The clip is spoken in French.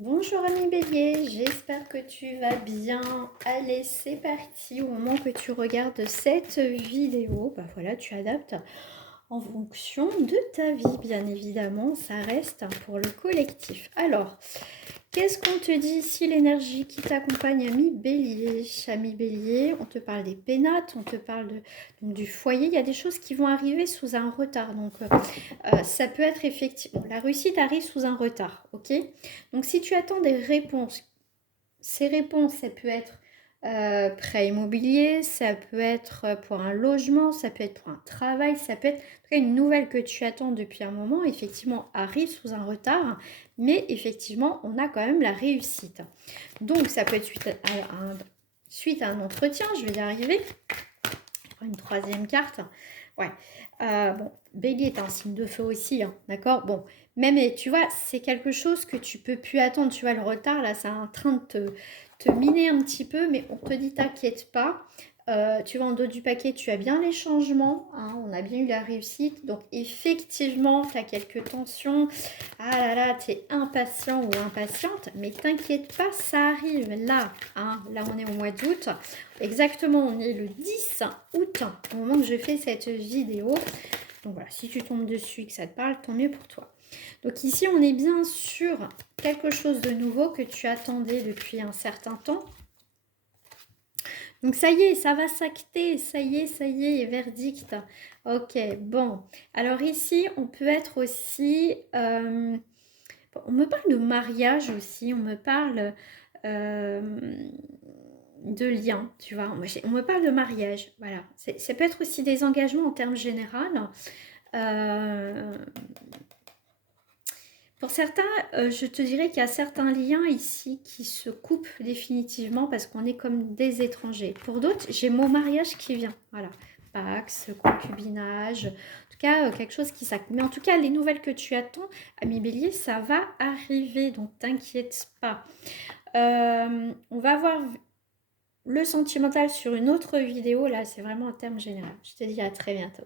Bonjour ami Bélier, j'espère que tu vas bien. Allez, c'est parti. Au moment que tu regardes cette vidéo, bah voilà, tu adaptes en fonction de ta vie, bien évidemment. Ça reste pour le collectif. Alors, qu'est-ce qu'on te dit ici, l'énergie qui t'accompagne, ami Bélier? Ami Bélier, on te parle des pénates, on te parle donc, du foyer. Il y a des choses qui vont arriver sous un retard. Donc, ça peut être effectivement, la réussite arrive sous un retard, ok? Donc si tu attends des réponses, ces réponses, ça peut être prêt immobilier, ça peut être pour un logement, ça peut être pour un travail, ça peut être en tout cas, une nouvelle que tu attends depuis un moment, effectivement, arrive sous un retard, mais effectivement, on a quand même la réussite. Donc ça peut être suite à un entretien, je vais y arriver. Une troisième carte. Ouais. Bon, Bélier est un signe de feu aussi, hein, d'accord. Bon, même, tu vois, c'est quelque chose que tu peux plus attendre. Tu vois, le retard, là, c'est en train de te miner un petit peu, mais on te dit, t'inquiète pas. Tu vois, en dos du paquet, tu as bien les changements, hein, on a bien eu la réussite. Donc, effectivement, tu as quelques tensions. Ah là là, tu es impatient ou impatiente, mais t'inquiète pas, ça arrive là. Hein. Là, on est au mois d'août. Exactement, on est le 10 août au moment que je fais cette vidéo. Donc voilà, si tu tombes dessus et que ça te parle, tant mieux pour toi. Donc ici, on est bien sur quelque chose de nouveau que tu attendais depuis un certain temps. Donc ça y est, ça va s'acter, ça y est, verdict. Ok, bon. Alors ici, on peut être aussi... on me parle de mariage aussi, on me parle de liens, tu vois. On me parle de mariage, voilà. Ça peut être aussi des engagements en termes généraux. Pour certains, je te dirais qu'il y a certains liens ici qui se coupent définitivement parce qu'on est comme des étrangers. Pour d'autres, j'ai mon mariage qui vient. Voilà. Pax, concubinage, en tout cas, quelque chose qui s'accoupe. Mais en tout cas, les nouvelles que tu attends, ami Bélier, ça va arriver, donc t'inquiète pas. On va voir le sentimental sur une autre vidéo. Là, c'est vraiment un terme général. Je te dis à très bientôt.